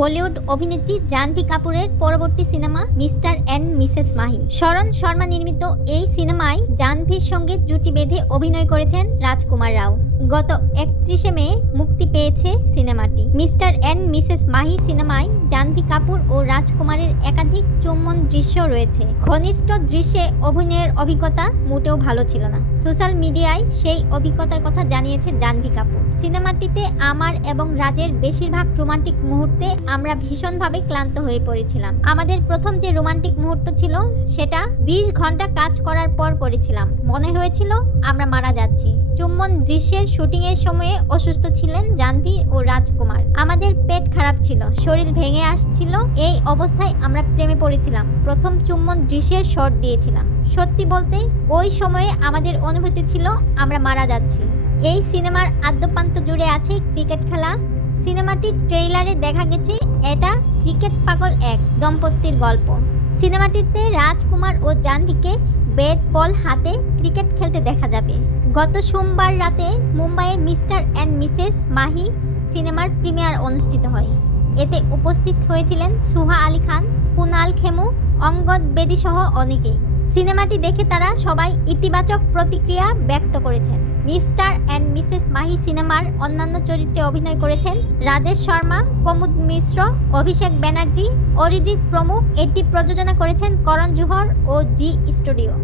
বলিউড অভিনেত্রী জাহ্নবী কাপুরের পরবর্তী cinema mister and Mrs Mahi. শরণ শর্মা নির্মিত এই সিনেমায় জাহ্নবীর সঙ্গে জুটি বেঁধে অভিনয় করেছেন রাজকুমার রাও। গত 31শে মে মুক্তি পেয়েছে সিনেমাটি। মিস্টার অ্যান্ড মিসেস মাহি সিনেমায় জাহ্নবী কাপুর ও রাজকুমারের একাধিক চুম্বন দৃশ্য রয়েছে। ঘনিষ্ঠ দৃশ্যে অভিনয়ের অভিজ্ঞতা মোটেও ভালো ছিল না। সোশ্যাল মিডিয়ায় সেই অভিজ্ঞতার কথা জানিয়েছে জাহ্নবী কাপুর। সিনেমাটিতে আমার এবং রাজের বেশিরভাগ রোমান্টিক মুহূর্তে আমরা ভীষণভাবে ক্লান্ত হয়ে পড়েছিলাম। আমাদের প্রথম যে রোমান্টিক মুহূর্ত ছিল সেটা 20 ঘন্টা কাজ করার পর করেছিলাম। মনে হয়েছিল আমরা মারা যাচ্ছি। চুম্বন দৃশ্যের শুটিংয়ের সময়ে অসুস্থ ছিলেন জাহ্নবী ও রাজকুমার। আমাদের পেট খারাপ ছিল, শরীর ভেঙে আসছিল। এই অবস্থায় আমরা প্রেমে পড়েছিলাম। প্রথম চুম্বন দৃশ্যের শট দিয়েছিলাম। সত্যি বলতে ওই সময়ে আমাদের অনুভূতি ছিল আমরা মারা যাচ্ছি। এই সিনেমার আদ্যপ্রান্ত জুড়ে আছে ক্রিকেট খেলা। সিনেমাটির ট্রেইলারে দেখা গেছে এটা ক্রিকেট পাগল এক দম্পতির গল্প। সিনেমাটিতে রাজকুমার ও জাহ্নবীকে ব্যাট বল হাতে ক্রিকেট খেলতে দেখা যাবে। গত সোমবার রাতে মুম্বাইয়ে মিস্টার অ্যান্ড মিসেস মাহি সিনেমার প্রিমিয়ার অনুষ্ঠিত হয়। এতে উপস্থিত হয়েছিলেন সুহা আলী খান, কুনাল খেমু, অঙ্গদ বেদী সহ অনেকেই। সিনেমাটি দেখে তারা সবাই ইতিবাচক প্রতিক্রিয়া ব্যক্ত করেছেন। মিস্টার অ্যান্ড মিসেস মাহি সিনেমার অন্যান্য চরিত্রে অভিনয় করেছেন রাজেশ শর্মা, কুমুদ মিশ্র, অভিষেক ব্যানার্জি, অরিজিৎ প্রমুখ। এটি প্রযোজনা করেছেন করণ জোহর ও জি স্টুডিও।